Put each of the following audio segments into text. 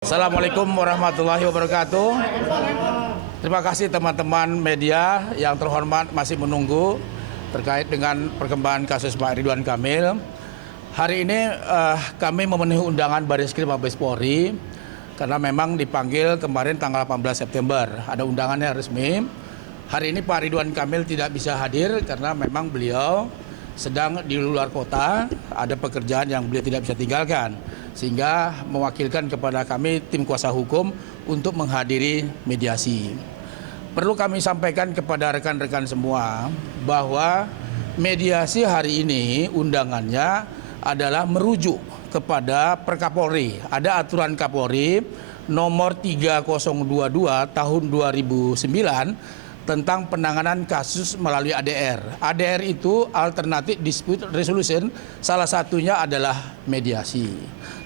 Assalamualaikum warahmatullahi wabarakatuh. Terima kasih teman-teman media yang terhormat masih menunggu terkait dengan perkembangan kasus Pak Ridwan Kamil. Hari ini kami memenuhi undangan Bareskrim Mabes Polri karena memang dipanggil kemarin tanggal 18 September. Ada undangannya resmi. Hari ini Pak Ridwan Kamil tidak bisa hadir karena memang beliau sedang di luar kota, ada pekerjaan yang beliau tidak bisa tinggalkan, sehingga mewakilkan kepada kami tim kuasa hukum untuk menghadiri mediasi. Perlu kami sampaikan kepada rekan-rekan semua bahwa mediasi hari ini undangannya adalah merujuk kepada Perkapolri. Ada aturan Kapolri nomor 3022 tahun 2009 tentang penanganan kasus melalui ADR. ADR itu Alternative Dispute Resolution, salah satunya adalah mediasi.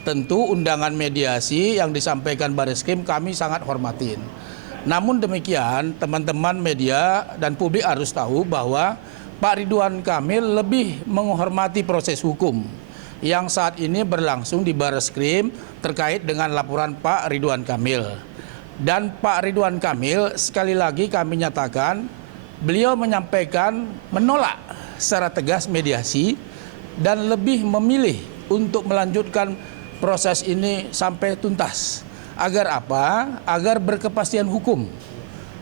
Tentu undangan mediasi yang disampaikan Bareskrim kami sangat hormatin. Namun demikian, teman-teman media dan publik harus tahu bahwa Pak Ridwan Kamil lebih menghormati proses hukum yang saat ini berlangsung di Bareskrim terkait dengan laporan Pak Ridwan Kamil. Dan Pak Ridwan Kamil sekali lagi kami nyatakan beliau menyampaikan menolak secara tegas mediasi dan lebih memilih untuk melanjutkan proses ini sampai tuntas. Agar apa? Agar berkepastian hukum.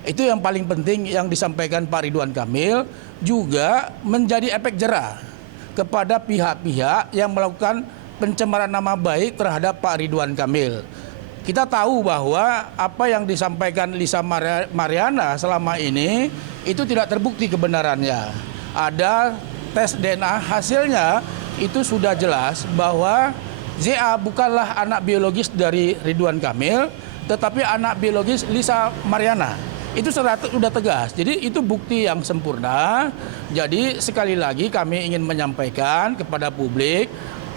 Itu yang paling penting yang disampaikan Pak Ridwan Kamil, juga menjadi efek jera kepada pihak-pihak yang melakukan pencemaran nama baik terhadap Pak Ridwan Kamil. Kita tahu bahwa apa yang disampaikan Lisa Mariana selama ini itu tidak terbukti kebenarannya. Ada tes DNA, hasilnya itu sudah jelas bahwa ZA bukanlah anak biologis dari Ridwan Kamil, tetapi anak biologis Lisa Mariana. Itu sudah tegas. Jadi itu bukti yang sempurna. Jadi sekali lagi kami ingin menyampaikan kepada publik,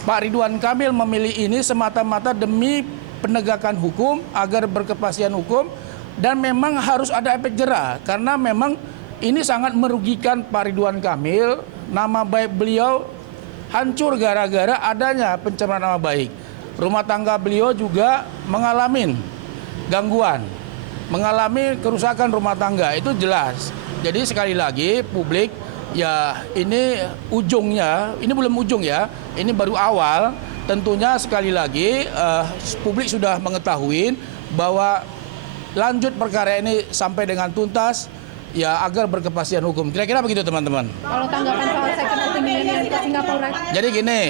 Pak Ridwan Kamil memilih ini semata-mata demi penegakan hukum agar berkepastian hukum, dan memang harus ada efek jera karena memang ini sangat merugikan Pak Ridwan Kamil. Nama baik beliau hancur gara-gara adanya pencemaran nama baik. Rumah tangga beliau juga mengalami gangguan, mengalami kerusakan rumah tangga, itu jelas. Jadi sekali lagi publik, ya ini ujungnya, ini belum ujung ya, ini baru awal. Tentunya sekali lagi publik sudah mengetahui bahwa lanjut perkara ini sampai dengan tuntas ya agar berkepastian hukum. Kira-kira begitu teman-teman. Kalau tanggapan soal second opinion yang ke Singapura. Jadi gini,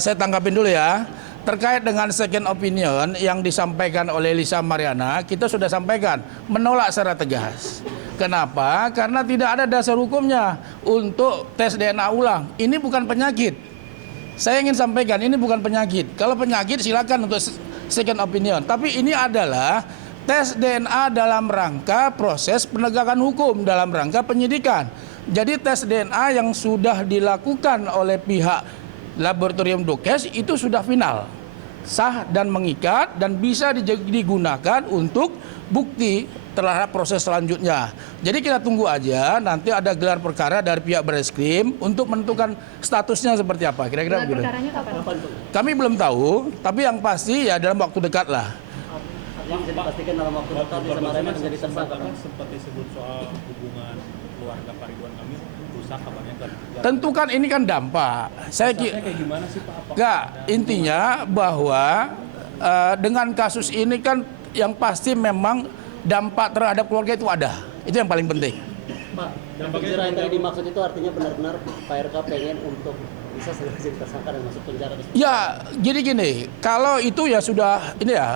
saya tanggapin dulu ya. Terkait dengan second opinion yang disampaikan oleh Lisa Mariana, kita sudah sampaikan menolak secara tegas. Kenapa? Karena tidak ada dasar hukumnya untuk tes DNA ulang. Ini bukan penyakit. Saya ingin sampaikan ini bukan penyakit. Kalau penyakit silakan untuk second opinion. Tapi ini adalah tes DNA dalam rangka proses penegakan hukum, dalam rangka penyidikan. Jadi tes DNA yang sudah dilakukan oleh pihak laboratorium Dokes itu sudah final, sah dan mengikat dan bisa digunakan untuk bukti terhadap proses selanjutnya. Jadi kita tunggu aja, nanti ada gelar perkara dari pihak Bareskrim untuk menentukan statusnya seperti apa. Kira-kira begitu. Perkaranya kapan? Kami belum tahu, tapi yang pasti ya dalam waktu dekat lah. Yang bisa dipastikan dalam waktu dekat Lisa Mariana menjadi tersangka. Sempat disebut soal hubungan keluarga Pak Ridwan Kamil rusak kabarnya kan. Tentu kan ini kan dampak. Saya kayak gimana sih Pak? enggak, intinya bahwa dengan kasus ini kan yang pasti memang dampak terhadap keluarga itu ada. Itu yang paling penting. Pak, efek jera yang tadi dimaksud itu artinya benar-benar Pak RK pengen untuk bisa segera jadi tersangka dan masuk penjara. Ya, jadi gini, kalau itu ya sudah ini ya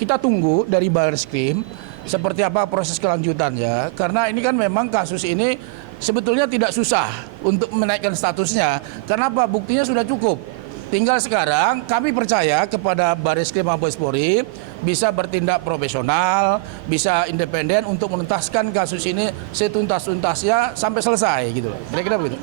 kita tunggu dari Bareskrim seperti apa proses kelanjutannya. Karena ini kan memang kasus ini sebetulnya tidak susah untuk menaikkan statusnya. Kenapa? Buktinya sudah cukup. Tinggal sekarang kami percaya kepada Bareskrim Mabes Polri bisa bertindak profesional, bisa independen untuk menuntaskan kasus ini setuntas-tuntasnya sampai selesai gitu. Kira-kira begitu.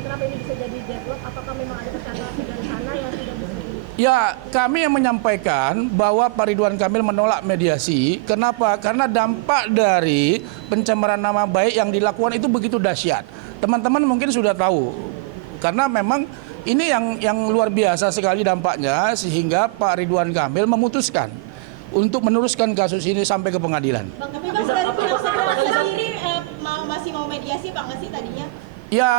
Kenapa ini bisa jadi deadlock? Apakah memang ada tekanan dari sana yang tidak bisa? Ya, kami yang menyampaikan bahwa Pak Ridwan Kamil menolak mediasi. Kenapa? Karena dampak dari pencemaran nama baik yang dilakukan itu begitu dahsyat. Teman-teman mungkin sudah tahu. Karena memang ini yang luar biasa sekali dampaknya, sehingga Pak Ridwan Kamil memutuskan untuk meneruskan kasus ini sampai ke pengadilan. Bang, tapi Bang dari pihak saudara sendiri masih mau mediasi Bang nggak sih tadinya? Ya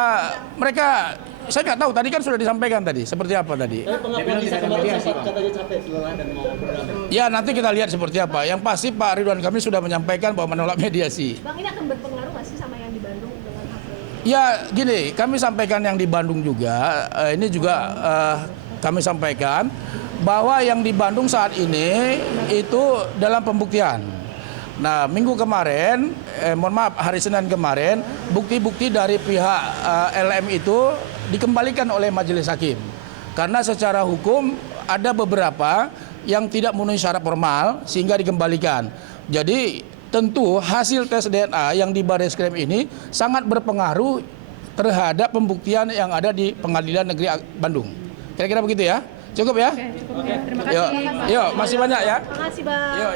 mereka, saya nggak tahu, tadi kan sudah disampaikan tadi, seperti apa tadi. Tapi pengakuan Lisa kemarin sempat katanya capek, lelah dan mau berdamai. Ya nanti kita lihat seperti apa. Yang pasti Pak Ridwan Kamil sudah menyampaikan bahwa menolak mediasi. Bang, ini akan berpengaruh nggak sih sama yang di Bandung dengan hasil? Ya gini, kami sampaikan yang di Bandung juga, ini juga kami sampaikan bahwa yang di Bandung saat ini itu dalam pembuktian. Nah minggu kemarin, mohon maaf hari Senin kemarin, bukti-bukti dari pihak LM itu dikembalikan oleh majelis hakim. Karena secara hukum ada beberapa yang tidak memenuhi syarat formal sehingga dikembalikan. Jadi tentu hasil tes DNA yang di Barreskrim ini sangat berpengaruh terhadap pembuktian yang ada di Pengadilan Negeri Bandung. Kira-kira begitu ya? Cukup ya? Cukup ya. Terima kasih. Yuk, masih banyak ya. Terima kasih Bang. Yuk.